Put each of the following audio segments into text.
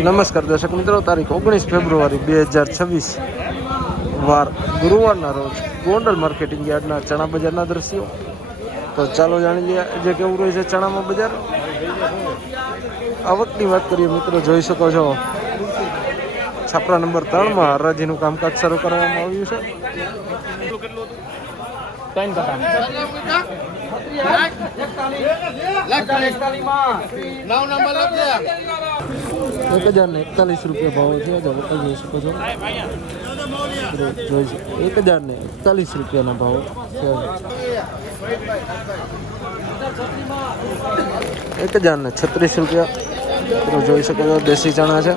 નમસ્કાર દર્શક મિત્રો તારીખ ઓગણીસ ફેબ્રુઆરી બે હજાર છવ્વીસ વાર ગુરુવારના રોજ ગોંડલ માર્કેટિંગ યાર્ડના ચણા બજારના દ્રશ્યો. તો ચાલો જાણી લઈએ જે કેવું રહ્યું છે ચણામાં બજાર? આવકની વાત કરીએ મિત્રો જોઈ શકો છો. છાપરા નંબર ત્રણમાં હરાજીનું કામકાજ શરૂ કરવામાં આવ્યું છે. ત્રણ કટા એક હજાર ને એકતાલીસ રૂપિયા ભાવ છે વકલ જોઈ શકો છો. જોઈ શકો. એક હજાર ને એકતાલીસ રૂપિયાના ભાવ છે. એક હજાર ને છત્રીસ રૂપિયા. જોઈ શકો છો, દેશી ચણા છે.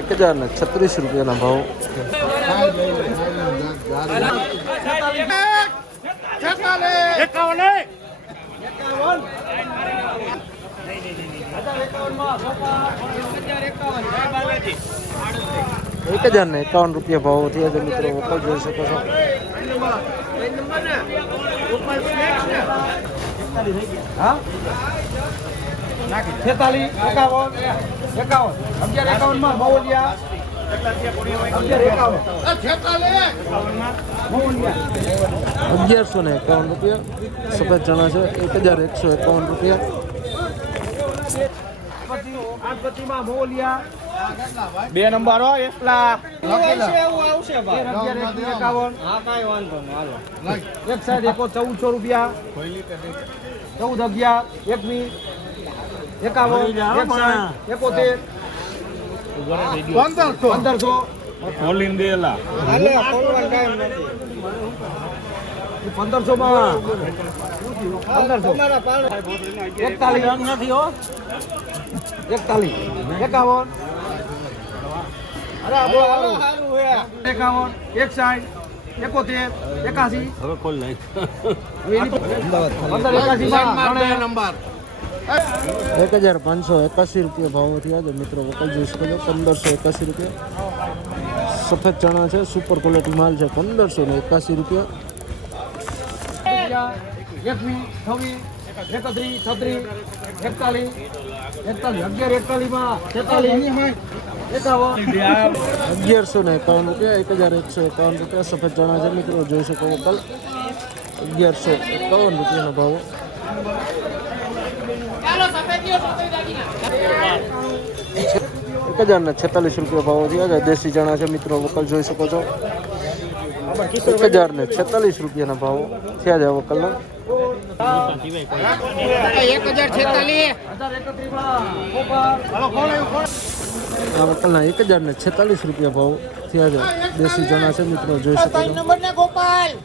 એક હજાર ને છત્રીસ રૂપિયાના ભાવ છે. એક હજાર ને એકાવન રૂપિયા ભાવ થયા છે મિત્રો વકલ જોઈ શકો છો. છેતાલીસ એકાવન એકાવન. અગિયાર એકાવનમાં અગિયારસો ને એકાવન રૂપિયા. સફેદ ચણા છે એક હજાર એકસો એકાવન રૂપિયા. બે નંબર હો એકલા. એકાવન. એક સાઈડ એકો ચૌદસો રૂપિયા. ચૌદ અગિયાર એકવીસ એકાવન એકોતેર. પંદરસો. પંદરસો. માં પંદરસો એકતાલીસ નથી હો. એકતાલીસ. એકાવન. એકાવન. એક સાઠ એકોતેર. એકાસી. નંબર. એક હજાર પાંચસો એકાસી રૂપિયા ભાવ થયા છે. મિત્રો વકલ શકો પંદરસો એકાસી રૂપિયા. સફેદ ચણા છે. સુપર ક્વોલિટી માલ છે. પંદરસો ને એકાસી રૂપિયા. એકવીસ છવ્વીસ એકત્રીસ છત્રીસ એકતાલીસ એકતાલીસ, અગિયાર એકતાલીસમાં છેતાલીસ અગિયારસો ને એકાવન રૂપિયા, એક હજાર એકસો એકાવન રૂપિયા, સફેદ ચણા છે મિત્રો, જોઈ શકો વકલ અગિયારસો એકાવન રૂપિયાનો ભાવ. એક હજાર ને છેતાલીસ રૂપિયા ભાવ થયા છે. દેશી ચણા છે મિત્રો વકલ જોઈ શકો છો. એક હજાર ને છેતાલીસ રૂપિયાના ભાવ થયા જાવ કલર વકલના એક હજાર ને છેતાલીસ રૂપિયા ભાવ થયા છે દેશી જણા છે મિત્રો, જોઈ શકો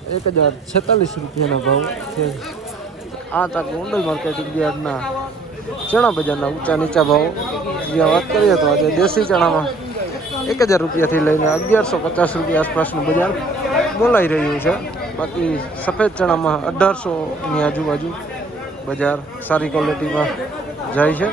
એક હજાર છેતાલીસ રૂપિયાના ભાવ થયા આ હતા ગોંડલ માર્કેટિંગ યાર્ડના ચણા બજારના ઊંચા નીચા ભાવ. વાત કરીએ તો આજે દેશી ચણામાં એક હજાર રૂપિયાથી લઈને અગિયારસો પચાસ રૂપિયા આસપાસનું બજાર બોલાઈ રહ્યું છે. બાકી સફેદ ચણામાં અઢારસોની આજુબાજુ બજાર સારી ક્વોલિટીમાં જાય છે.